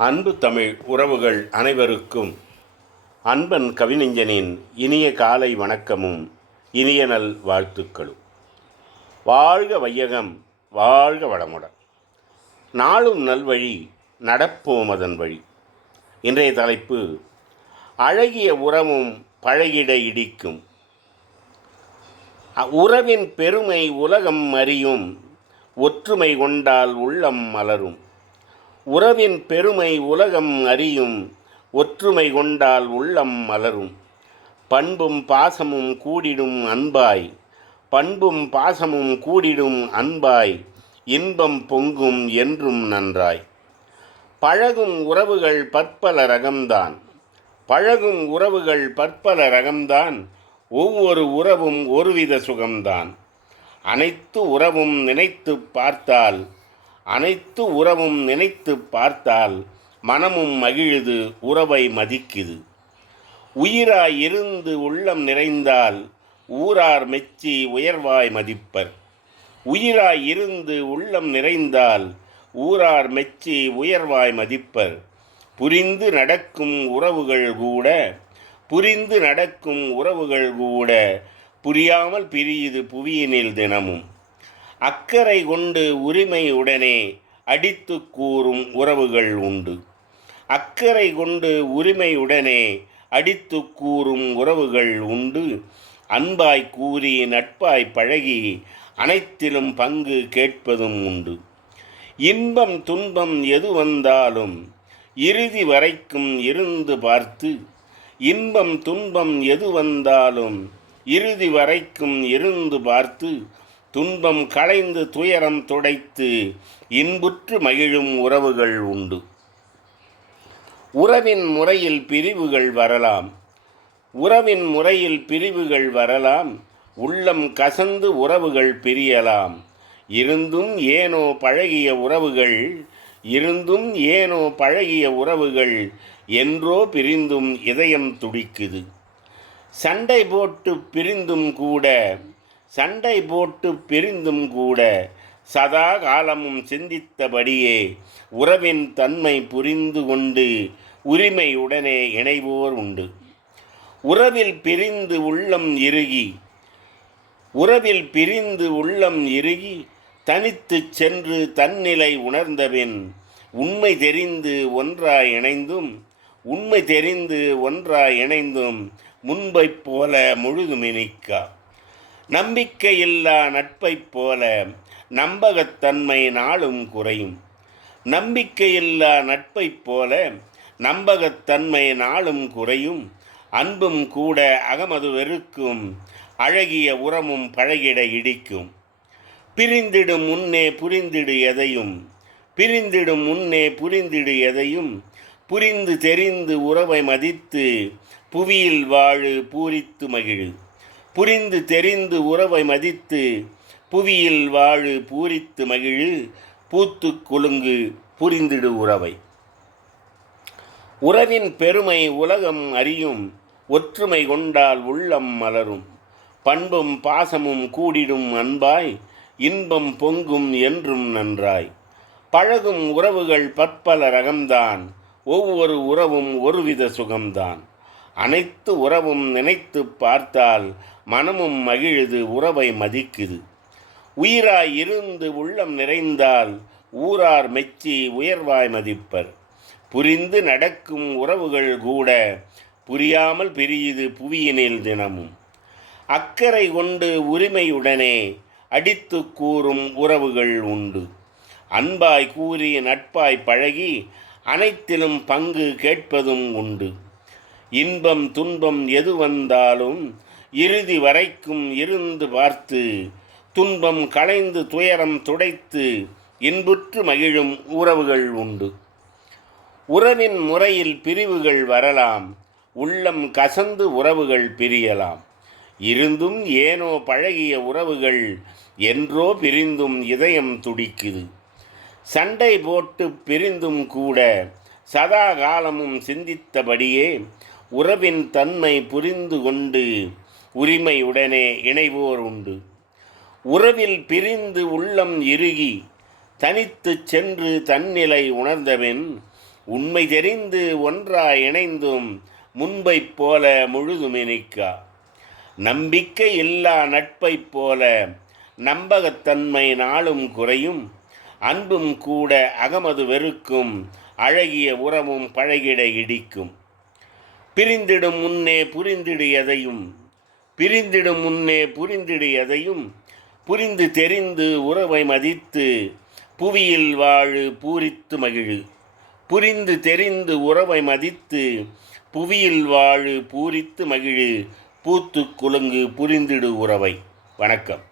அன்பு தமிழ் உறவுகள் அனைவருக்கும் அன்பன் கவிஞனின் இனிய காலை வணக்கமும் இனிய நல் வாழ்த்துக்களும். வாழ்க வையகம் வாழ்க வளமுடன். நாளும் நல்வழி நடப்போம் அதன் வழி. இன்றைய தலைப்பு அழகிய உறவும் பழகிட இடிக்கும். உறவின் பெருமை உலகம் அறியும் ஒற்றுமை கொண்டால் உள்ளம் மலரும். உறவின் பெருமை உலகம் அறியும் ஒற்றுமை கொண்டால் உள்ளம் மலரும். பண்பும் பாசமும் கூடிடும் அன்பாய் பண்பும் பாசமும் கூடிடும் அன்பாய் இன்பம் பொங்கும் என்றும் நன்றாய். பழகும் உறவுகள் பற்பல ரகம்தான் பழகும் உறவுகள் பற்பல ரகம்தான் ஒவ்வொரு உறவும் ஒருவித சுகம்தான். அனைத்து உறவும் நினைத்து பார்த்தால் அனைத்து உறவும் நினைத்து பார்த்தால் மனமும் மகிழுது உறவை மதிக்குது. உயிராய் இருந்து உள்ளம் நிறைந்தால் ஊரார் மெச்சி உயர்வாய் மதிப்பர். உயிராய் இருந்து உள்ளம் நிறைந்தால் ஊரார் மெச்சி உயர்வாய் மதிப்பர். புரிந்து நடக்கும் உறவுகள் கூட புரிந்து நடக்கும் உறவுகள் கூட புரியாமல் பிரியுது புவியினில் தினமும். அக்கறை கொண்டு உரிமையுடனே அடித்து கூறும் உறவுகள் உண்டு. அக்கறை கொண்டு உரிமையுடனே அடித்து கூறும் உறவுகள் உண்டு. அன்பாய் கூறி நட்பாய் பழகி அனைத்திலும் பங்கு கேட்பதும் உண்டு. இன்பம் துன்பம் எது வந்தாலும் இறுதி வரைக்கும் இருந்து பார்த்து இன்பம் துன்பம் எது வந்தாலும் இறுதி வரைக்கும் இருந்து பார்த்து துன்பம் களைந்து துயரம் துடைத்து இன்புற்று மகிழும் உறவுகள் உண்டு. உறவின் முறையில் பிரிவுகள் வரலாம். உறவின் முறையில் பிரிவுகள் வரலாம். உள்ளம் கசந்து உறவுகள் பிரியலாம். இருந்தும் ஏனோ பழகிய உறவுகள் இருந்தும் ஏனோ பழகிய உறவுகள் என்றோ பிரிந்தும் இதயம் துடிக்குது. சண்டை போட்டு பிரிந்தும் கூட சண்டை போட்டு பிரிந்தும் கூட சதா காலமும் சிந்தித்தபடியே உறவின் தன்மை புரிந்து கொண்டு உரிமையுடனே இணைவோர் உண்டு. உறவில் பிரிந்து உள்ளம் இறுகி உறவில் பிரிந்து உள்ளம் இறுகி தனித்துச் சென்று தன்னிலை உணர்ந்தபின் உண்மை தெரிந்து ஒன்றாய் இணைந்தும் உண்மை தெரிந்து ஒன்றாய் இணைந்தும் முன்பைப் போல முழுதுமினிக்கா நம்பிக்கையில்லா நட்பைப் போல நம்பகத்தன்மை நாளும் குறையும். நம்பிக்கையில்லா நட்பைப் போல நம்பகத்தன்மை நாளும் குறையும். அன்பும் கூட அகமது வெறுக்கும். அழகிய உரமும் பழகிட இடிக்கும். பிரிந்திடும் முன்னே புரிந்திடு எதையும். பிரிந்திடும் முன்னே புரிந்திடு எதையும். புரிந்து தெரிந்து உறவை மதித்து புவியில் வாழு பூரித்து மகிழு. புரிந்து தெரிந்து உறவை மதித்து புவியில் வாழு பூரித்து மகிழு பூத்து குலுங்கு புரிந்திடு உறவை. உறவின் பெருமை உலகம் அறியும் ஒற்றுமை கொண்டால் உள்ளம் மலரும். பண்பும் பாசமும் கூடிடும் அன்பாய் இன்பம் பொங்கும் என்றும் நன்றாய். பழகும் உறவுகள் பற்பல ரகம்தான் ஒவ்வொரு உறவும் ஒருவித சுகம்தான். அனைத்து உறவும் நினைத்து பார்த்தால் மனமும் மகிழுது உறவை மதிக்குது. உயிராய் இருந்து உள்ளம் நிறைந்தால் ஊரார் மெச்சி உயர்வாய் மதிப்பர். புரிந்து நடக்கும் உறவுகள் கூட புரியாமல் பிரியுது புவியினில் தினமும். அக்கறை கொண்டு உரிமையுடனே அடித்து கூறும் உறவுகள் உண்டு. அன்பாய் கூறி நட்பாய் பழகி அனைத்திலும் பங்கு கேட்பதும் உண்டு. இன்பம் துன்பம் எது வந்தாலும் இறுதி வரைக்கும் இருந்து பார்த்து துன்பம் களைந்து துயரம் துடைத்து இன்புற்று மகிழும் உறவுகள் உண்டு. உறவின் முறையில் பிரிவுகள் வரலாம் உள்ளம் கசந்து உறவுகள் பிரியலாம். இருந்தும் ஏனோ பழகிய உறவுகள் என்றோ பிரிந்தும் இதயம் துடிக்குது. சண்டை போட்டு பிரிந்தும் கூட சதா காலமும் சிந்தித்தபடியே உறவின் தன்மை புரிந்து கொண்டு உரிமையுடனே இணைவோர் உண்டு. உறவில் பிரிந்து உள்ளம் இறுகி தனித்துச் சென்று தன்னிலை உணர்ந்தபின் உண்மை தெரிந்து ஒன்றாய் இணைந்தும் முன்பைப் போல முழுதுமினிக்கா நம்பிக்கை இல்லா நட்பைப் போல நம்பகத்தன்மை நாளும் குறையும். அன்பும் கூட அகமது வெறுக்கும் அழகிய உறவும் பழகிட இடிக்கும். பிரிந்திடும் முன்னே புரிந்திடு எதையும் பிரிந்திடும் முன்னே புரிந்திடு எதையும் புரிந்து தெரிந்து உறவை மதித்து புவியில் வாழு பூரித்து மகிழு. புரிந்து தெரிந்து உறவை மதித்து புவியில் வாழு பூரித்து மகிழு. பூத்து குலுங்கு புரிந்திடு உறவை. வணக்கம்.